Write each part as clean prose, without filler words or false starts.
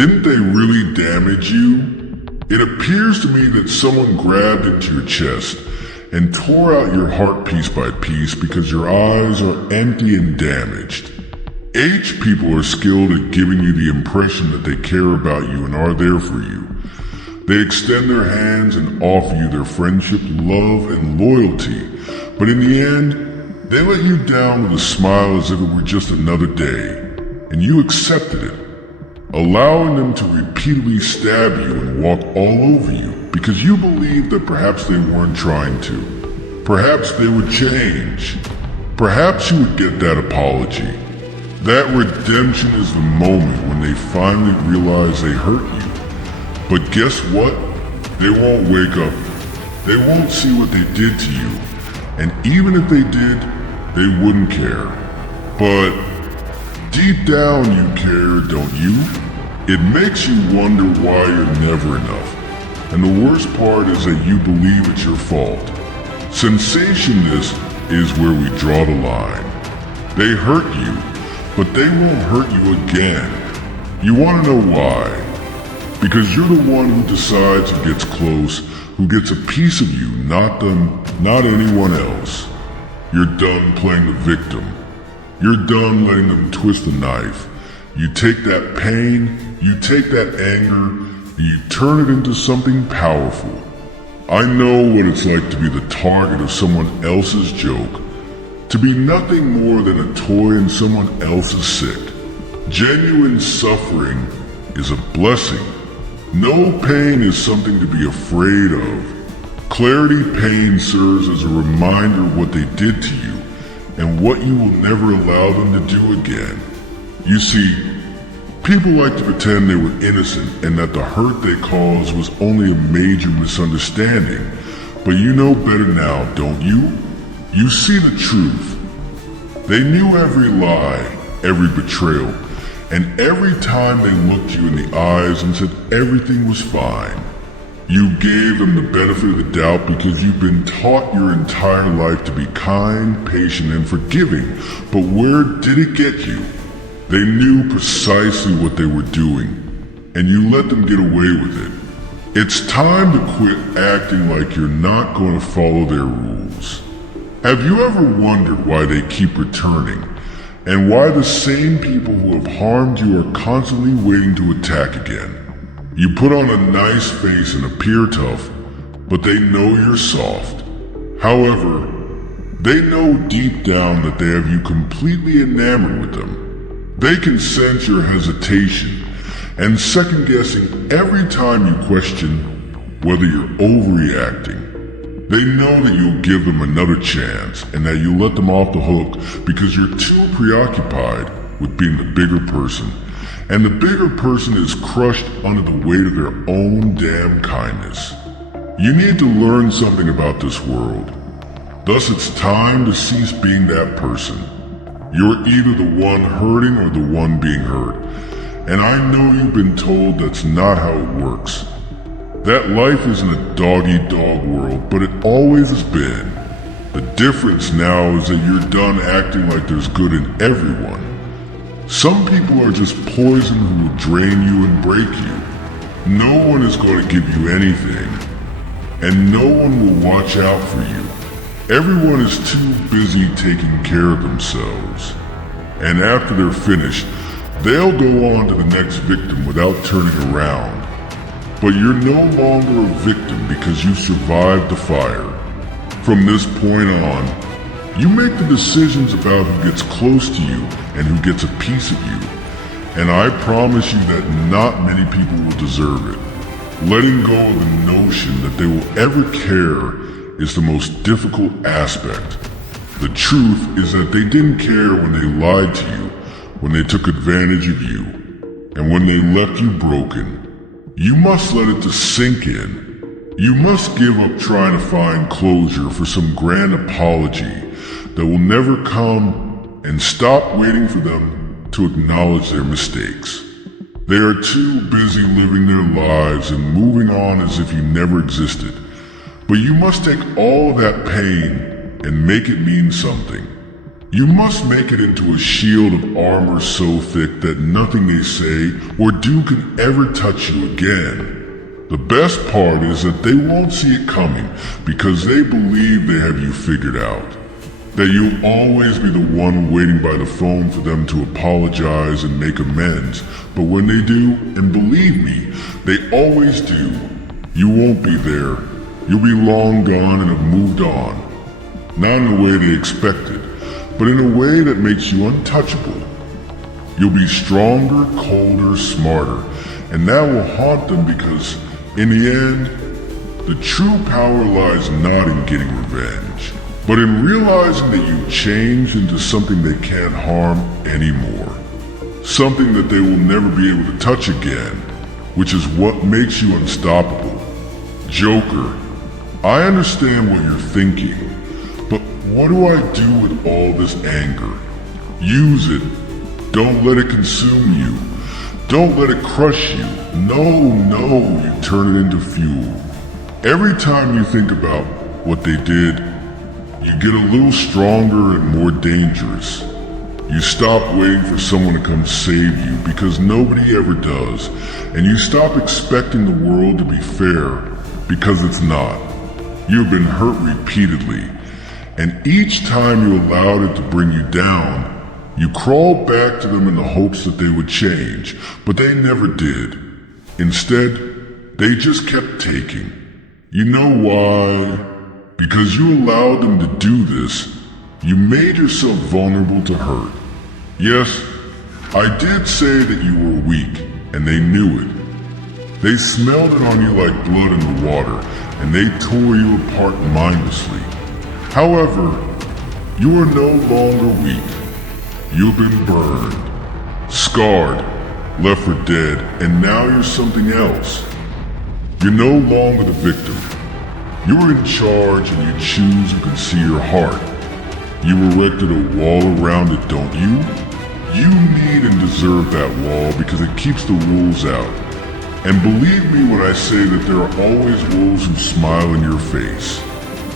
Didn't they really damage you? It appears to me that someone grabbed into your chest and tore out your heart piece by piece because your eyes are empty and damaged. H people are skilled at giving you the impression that they care about you and are there for you. They extend their hands and offer you their friendship, love, and loyalty, but in the end, they let you down with a smile as if it were just another day, and you accepted it, allowing them to repeatedly stab you and walk all over you because you believed that perhaps they weren't trying to. Perhaps they would change. Perhaps you would get that apology. That redemption is the moment when they finally realize they hurt you. But guess what? They won't wake up. They won't see what they did to you. And even if they did, they wouldn't care. But deep down you care, don't you? It makes you wonder why you're never enough. And the worst part is that you believe it's your fault. Sensationness is where we draw the line. They hurt you, but they won't hurt you again. You want to know why? Because you're the one who decides who gets close, who gets a piece of you, not them, not anyone else. You're done playing the victim. You're done letting them twist the knife. You take that pain, you take that anger, and you turn it into something powerful. I know what it's like to be the target of someone else's joke, to be nothing more than a toy in someone else's sick. Genuine suffering is a blessing. No pain is something to be afraid of. Clarity pain serves as a reminder of what they did to you and what you will never allow them to do again. You see, people like to pretend they were innocent and that the hurt they caused was only a major misunderstanding. But you know better now, don't you? You see the truth. They knew every lie, every betrayal, and every time they looked you in the eyes and said everything was fine. You gave them the benefit of the doubt because you've been taught your entire life to be kind, patient, and forgiving. But where did it get you? They knew precisely what they were doing, and you let them get away with it. It's time to quit acting like you're not going to follow their rules. Have you ever wondered why they keep returning? And why the same people who have harmed you are constantly waiting to attack again? You put on a nice face and appear tough, but they know you're soft. However, they know deep down that they have you completely enamored with them. They can sense your hesitation and second guessing every time you question whether you're overreacting. They know that you'll give them another chance and that you'll let them off the hook because you're too preoccupied with being the bigger person. And the bigger person is crushed under the weight of their own damn kindness. You need to learn something about this world. Thus it's time to cease being that person. You're either the one hurting or the one being hurt. And I know you've been told that's not how it works. That life isn't a dog-eat-dog world, but it always has been. The difference now is that you're done acting like there's good in everyone. Some people are just poison who will drain you and break you. No one is going to give you anything, and no one will watch out for you. Everyone is too busy taking care of themselves. And after they're finished, they'll go on to the next victim without turning around. But you're no longer a victim because you survived the fire. From this point on, you make the decisions about who gets close to you and who gets a piece of you. And I promise you that not many people will deserve it. Letting go of the notion that they will ever care is the most difficult aspect. The truth is that they didn't care when they lied to you, when they took advantage of you, and when they left you broken. You must let it to sink in. You must give up trying to find closure for some grand apology that will never come, and stop waiting for them to acknowledge their mistakes. They are too busy living their lives and moving on as if you never existed. But you must take all of that pain and make it mean something. You must make it into a shield of armor so thick that nothing they say or do can ever touch you again. The best part is that they won't see it coming because they believe they have you figured out. That you'll always be the one waiting by the phone for them to apologize and make amends. But when they do, and believe me, they always do, you won't be there. You'll be long gone and have moved on. Not in the way they expected, but in a way that makes you untouchable. You'll be stronger, colder, smarter, and that will haunt them because, in the end, the true power lies not in getting revenge, but in realizing that you changed into something they can't harm anymore. Something that they will never be able to touch again, which is what makes you unstoppable. Joker, I understand what you're thinking, but what do I do with all this anger? Use it. Don't let it consume you. Don't let it crush you. No, you turn it into fuel. Every time you think about what they did, you get a little stronger and more dangerous. You stop waiting for someone to come save you because nobody ever does, and you stop expecting the world to be fair because it's not. You've been hurt repeatedly, and each time you allowed it to bring you down, you crawled back to them in the hopes that they would change, but they never did. Instead, they just kept taking. You know why? Because you allowed them to do this, you made yourself vulnerable to hurt. Yes, I did say that you were weak, and they knew it. They smelled it on you like blood in the water, and they tore you apart mindlessly. However, you are no longer weak. You've been burned, scarred, left for dead, and now you're something else. You're no longer the victim. You're in charge and you choose who can see your heart. You erected a wall around it, don't you? You need and deserve that wall because it keeps the wolves out. And believe me when I say that there are always wolves who smile in your face.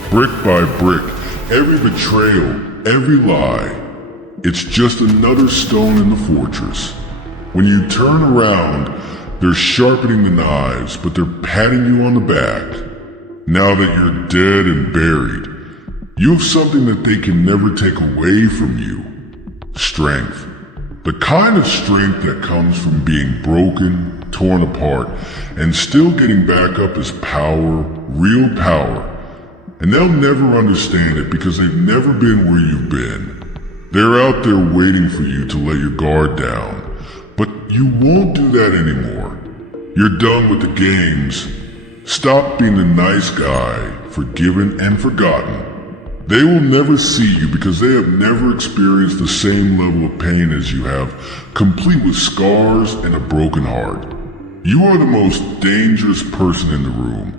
Brick by brick, every betrayal, every lie, it's just another stone in the fortress. When you turn around, they're sharpening the knives, but they're patting you on the back. Now that you're dead and buried, you have something that they can never take away from you. Strength. The kind of strength that comes from being broken, torn apart, and still getting back up is power, real power. And they'll never understand it because they've never been where you've been. They're out there waiting for you to let your guard down. But you won't do that anymore. You're done with the games. Stop being the nice guy, forgiven and forgotten. They will never see you because they have never experienced the same level of pain as you have, complete with scars and a broken heart. You are the most dangerous person in the room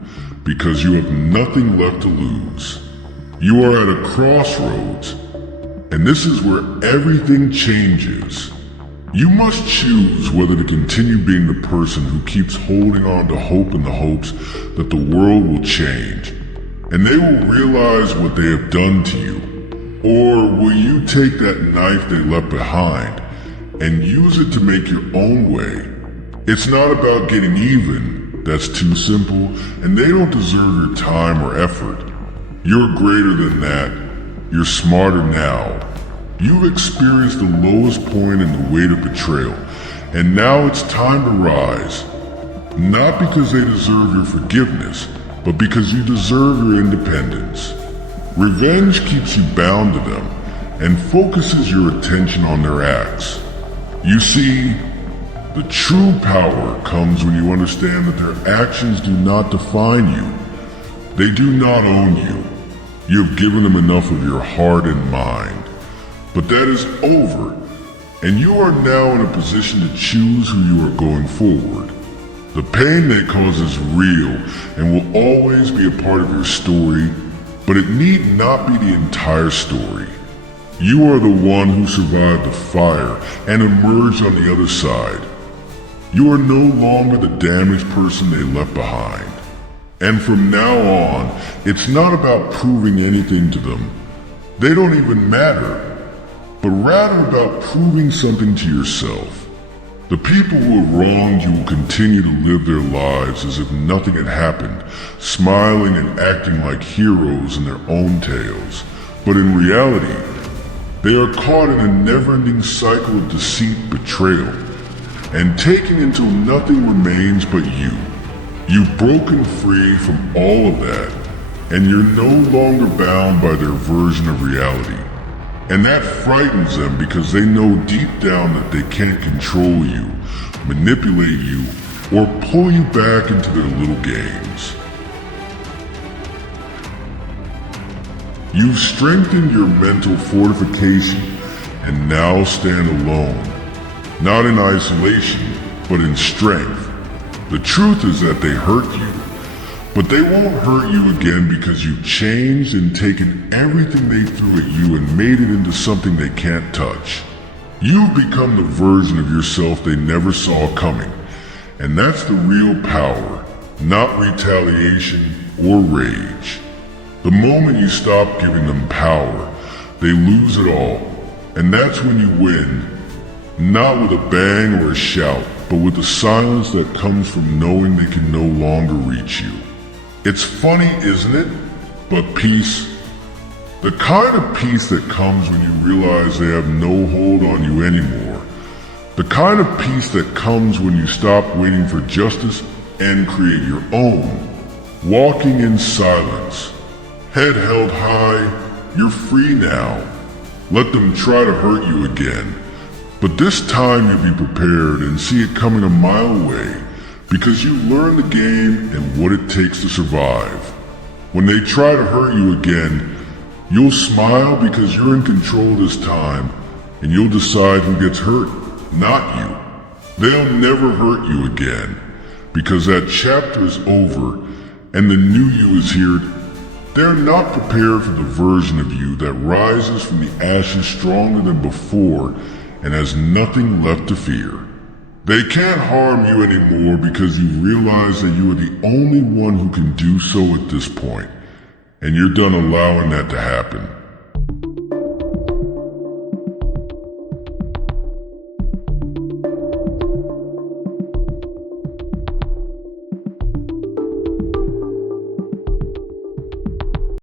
because you have nothing left to lose. You are at a crossroads. And this is where everything changes. You must choose whether to continue being the person who keeps holding on to hope in the hopes that the world will change, and they will realize what they have done to you. Or will you take that knife they left behind and use it to make your own way? It's not about getting even. That's too simple, and they don't deserve your time or effort. You're greater than that. You're smarter now. You've experienced the lowest point in the weight of betrayal, and now it's time to rise. Not because they deserve your forgiveness, but because you deserve your independence. Revenge keeps you bound to them, and focuses your attention on their acts. You see, the true power comes when you understand that their actions do not define you. They do not own you. You have given them enough of your heart and mind. But that is over, and you are now in a position to choose who you are going forward. The pain they cause is real and will always be a part of your story, but it need not be the entire story. You are the one who survived the fire and emerged on the other side. You are no longer the damaged person they left behind. And from now on, it's not about proving anything to them. They don't even matter. but rather about proving something to yourself. The people who have wronged you will continue to live their lives as if nothing had happened, smiling and acting like heroes in their own tales. But in reality, they are caught in a never-ending cycle of deceit, betrayal, and taking until nothing remains but you. You've broken free from all of that, and you're no longer bound by their version of reality. And that frightens them because they know deep down that they can't control you, manipulate you, or pull you back into their little games. You've strengthened your mental fortification and now stand alone, not in isolation, but in strength. The truth is that they hurt you, but they won't hurt you again because you've changed and taken everything they threw at you and made it into something they can't touch. You've become the version of yourself they never saw coming, and that's the real power, not retaliation or rage. The moment you stop giving them power, they lose it all, and that's when you win, not with a bang or a shout, but with the silence that comes from knowing they can no longer reach you. It's funny, isn't it? But peace, the kind of peace that comes when you realize they have no hold on you anymore. The kind of peace that comes when you stop waiting for justice and create your own. Walking in silence, head held high, you're free now. Let them try to hurt you again. But this time you'll be prepared and see it coming a mile away. Because you learn the game and what it takes to survive. When they try to hurt you again, you'll smile because you're in control this time, and you'll decide who gets hurt, not you. They'll never hurt you again, because that chapter is over, and the new you is here. They're not prepared for the version of you that rises from the ashes stronger than before and has nothing left to fear. They can't harm you anymore because you realize that you are the only one who can do so at this point, and you're done allowing that to happen.